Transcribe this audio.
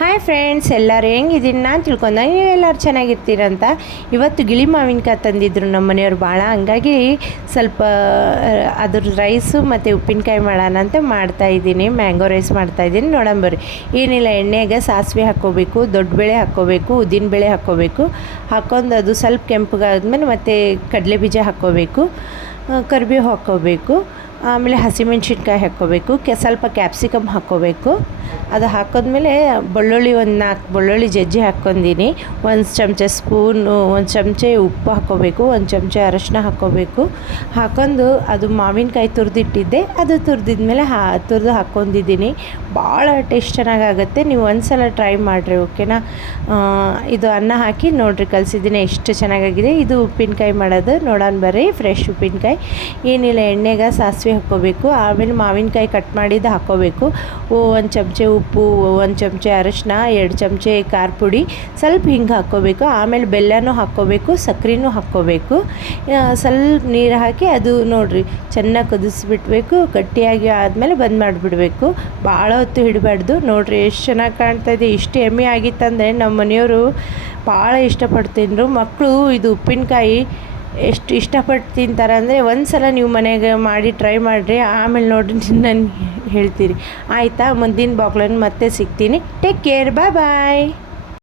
Hi friends, ಎಲ್ಲರೂ ಹೆಂಗಿದ್ದೀನಿ ನಾನು ತಿಳ್ಕೊಂಡ ನೀವೆಲ್ಲರೂ ಚೆನ್ನಾಗಿರ್ತೀರಂತ. ಇವತ್ತು ಗಿಳಿ ಮಾವಿನಕಾಯಿ ತಂದಿದ್ರು ನಮ್ಮ ಮನೆಯವ್ರು ಭಾಳ, ಹಂಗಾಗಿ ಸ್ವಲ್ಪ ಅದ್ರ ರೈಸು ಮತ್ತು ಉಪ್ಪಿನಕಾಯಿ ಮಾಡೋಣ ಅಂತ ಮಾಡ್ತಾಯಿದ್ದೀನಿ. ಮ್ಯಾಂಗೋ ರೈಸ್ ಮಾಡ್ತಾಯಿದ್ದೀನಿ. ನೋಡಂಬರ್ರಿ. ಏನಿಲ್ಲ, ಎಣ್ಣೆಗೆ ಸಾಸಿವೆ ಹಾಕ್ಕೋಬೇಕು, ದೊಡ್ಡಬೇಳೆ ಹಾಕ್ಕೋಬೇಕು, ಉದ್ದಿನಬೇಳೆ ಹಾಕ್ಕೋಬೇಕು. ಹಾಕ್ಕೊಂಡು ಅದು ಸ್ವಲ್ಪ ಕೆಂಪಗಾದ್ಮೇಲೆ ಮತ್ತು ಕಡಲೆ ಬೀಜ ಹಾಕ್ಕೋಬೇಕು, ಕರಿಬೇವು ಹಾಕ್ಕೋಬೇಕು, ಆಮೇಲೆ ಹಸಿಮೆಣ್ಸಿನ್ಕಾಯಿ ಹಾಕ್ಕೋಬೇಕು, ಸ್ವಲ್ಪ ಕ್ಯಾಪ್ಸಿಕಮ್ ಹಾಕ್ಕೋಬೇಕು. ಅದು ಹಾಕಿದ್ಮೇಲೆ ಬೆಳ್ಳುಳ್ಳಿ ಒಂದು 4 ಬೆಳ್ಳುಳ್ಳಿ ಜಜ್ಜಿ ಹಾಕ್ಕೊಂಡಿನಿ. 1 ಚಮಚ ಸ್ಪೂನು, 1 ಚಮಚ ಉಪ್ಪು ಹಾಕ್ಕೋಬೇಕು, 1 ಚಮಚ ಅರಶಿನ ಹಾಕ್ಕೋಬೇಕು. ಹಾಕ್ಕೊಂಡು ಅದು ಮಾವಿನಕಾಯಿ ತುರಿದಿಟ್ಟಿದ್ದೆ, ಅದು ತುರಿದಿದ್ಮೇಲೆ ತುರಿದು ಹಾಕ್ಕೊಂಡಿದ್ದೀನಿ. ಭಾಳ ಟೇಸ್ಟ್ ಚೆನ್ನಾಗಾಗುತ್ತೆ. ನೀವು ಒಂದ್ಸಲ ಟ್ರೈ ಮಾಡಿರಿ, ಓಕೆನಾ. ಇದು ಅನ್ನ ಹಾಕಿ ನೋಡಿರಿ ಕಲಿಸಿದ್ದೀನಿ, ಎಷ್ಟು ಚೆನ್ನಾಗಾಗಿದೆ. ಇದು ಉಪ್ಪಿನಕಾಯಿ ಮಾಡೋದು ನೋಡೋಣ ಬರ್ರಿ. ಫ್ರೆಶ್ ಉಪ್ಪಿನಕಾಯಿ. ಏನಿಲ್ಲ, ಎಣ್ಣೆಗೆ ಸಾಸಿವೆ ಹಾಕ್ಕೋಬೇಕು, ಆಮೇಲೆ ಮಾವಿನಕಾಯಿ ಕಟ್ ಮಾಡಿದ್ದು ಹಾಕ್ಕೋಬೇಕು. 1 ಚಮಚ ಉಪ್ಪು, 1 ಚಮಚ ಅರಶಿನ, 2 ಚಮಚ ಖಾರ ಪುಡಿ, ಸ್ವಲ್ಪ ಹಿಂಗೆ ಹಾಕ್ಕೋಬೇಕು. ಆಮೇಲೆ ಬೆಲ್ಲನೂ ಹಾಕ್ಕೋಬೇಕು, ಸಕ್ಕರೆನೂ ಹಾಕ್ಕೋಬೇಕು. ಸ್ವಲ್ಪ ನೀರು ಹಾಕಿ ಅದು ನೋಡಿರಿ ಚೆನ್ನಾಗಿ ಕುದಿಸ್ಬಿಡ್ಬೇಕು. ಗಟ್ಟಿಯಾಗಿ ಆದಮೇಲೆ ಬಂದ್ ಮಾಡಿಬಿಡ್ಬೇಕು. ಭಾಳ ಹೊತ್ತು ಹಿಡಬಾರ್ದು. ನೋಡಿರಿ ಎಷ್ಟು ಚೆನ್ನಾಗಿ ಕಾಣ್ತಾಯಿದೆ. ಇಷ್ಟು ಎಮ್ಮೆ ಆಗಿತ್ತಂದರೆ ನಮ್ಮ ಮನೆಯವರು ಭಾಳ ಇಷ್ಟಪಟ್ಟು ತಿಂದರು. ಮಕ್ಕಳು ಇದು ಉಪ್ಪಿನಕಾಯಿ ಎಷ್ಟು ಇಷ್ಟಪಟ್ಟು ತಿಂತಾರೆ ಅಂದರೆ, ಒಂದು ಸಲ ನೀವು ಮನೆಗೆ ಮಾಡಿ ಟ್ರೈ ಮಾಡಿರಿ, ಆಮೇಲೆ ನೋಡಿರಿ ನಾನು ಹೇಳ್ತೀರಿ. ಆಯಿತಾ, ಮುಂದಿನ ಬಾಕ್ಲನ್ನು ಮತ್ತೆ ಸಿಗ್ತೀನಿ. ಟೇಕ್ ಕೇರ್, ಬಾಯ್ ಬಾಯ್.